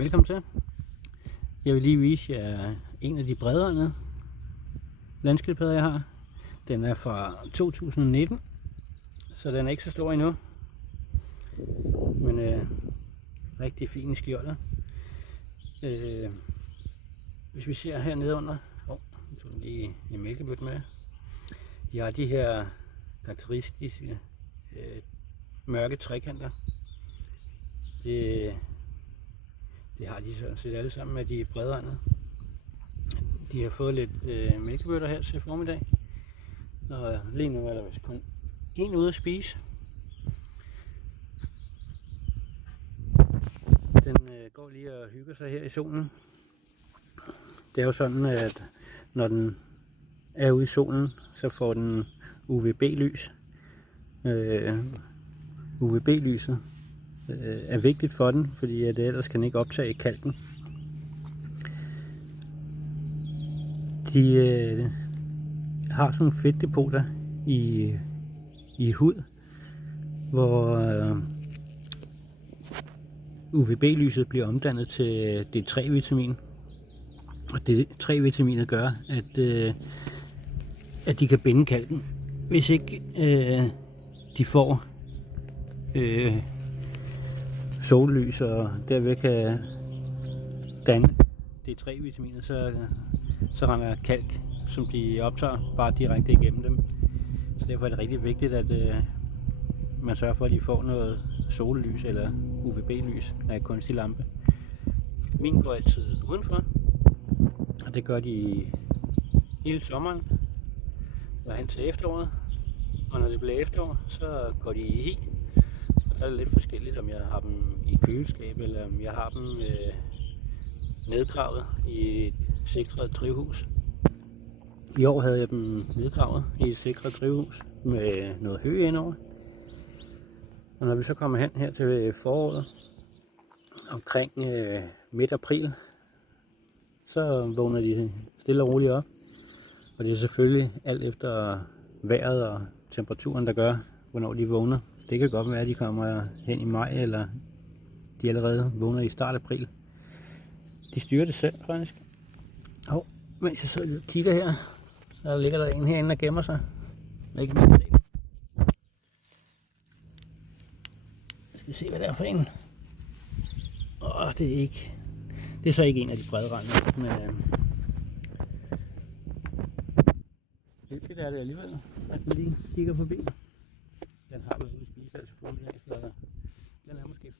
Velkommen til. Jeg vil lige vise jer en af de bredere landskildpadder jeg har. Den er fra 2019, så den er ikke så stor endnu, men rigtig fine skjolder. Hvis vi ser hernede under, så lige en mælkebøtte med. Jeg har de her karakteristiske mørke trekanter. Det har de sådan set alle sammen med de bredere. De har fået lidt mælkebøtter her til formiddag. Og lige nu er der vist kun en ude at spise. Den går lige og hygger sig her i solen. Det er jo sådan, at når den er ude i solen, så får den UVB-lys. UVB-lyset er vigtigt for den, fordi at ellers kan den ikke optage kalken. De har sådan nogle fedtdepoter i hud, hvor UVB-lyset bliver omdannet til D3-vitamin. Og D3-vitaminet gør, at de kan binde kalken. Hvis ikke de får sollys og derved kan danne D3-vitaminet, så render kalk, som de optager, bare direkte igennem dem. Så derfor er det rigtig vigtigt, at man sørger for, at de får noget sollys eller UVB-lys af kunstig lampe. Min går altid udenfor, og det gør de hele sommeren og hen til efteråret. Og når det bliver efterår, så går de i hi. Og så er det lidt forskelligt, om jeg har dem i køleskab, eller om jeg har dem nedgravet i et sikret drivhus. I år havde jeg dem nedgravet i et sikret drivhus med noget hø indover. Og når vi så kommer hen her til foråret, omkring midt april, så vågner de stille og roligt op. Og det er selvfølgelig alt efter vejret og temperaturen, der gør, hvornår de vågner. Det kan godt være, at de kommer hen i maj, eller de allerede vågner i start april. De styrer det selv, faktisk. Mens jeg sidder og kigger her, så ligger der en herinde, der gemmer sig. Ikke man kan se. Jeg skal se, hvad det er for en. Det er så ikke en af de brede render, men hyggeligt er det alligevel, at man lige kigger forbi.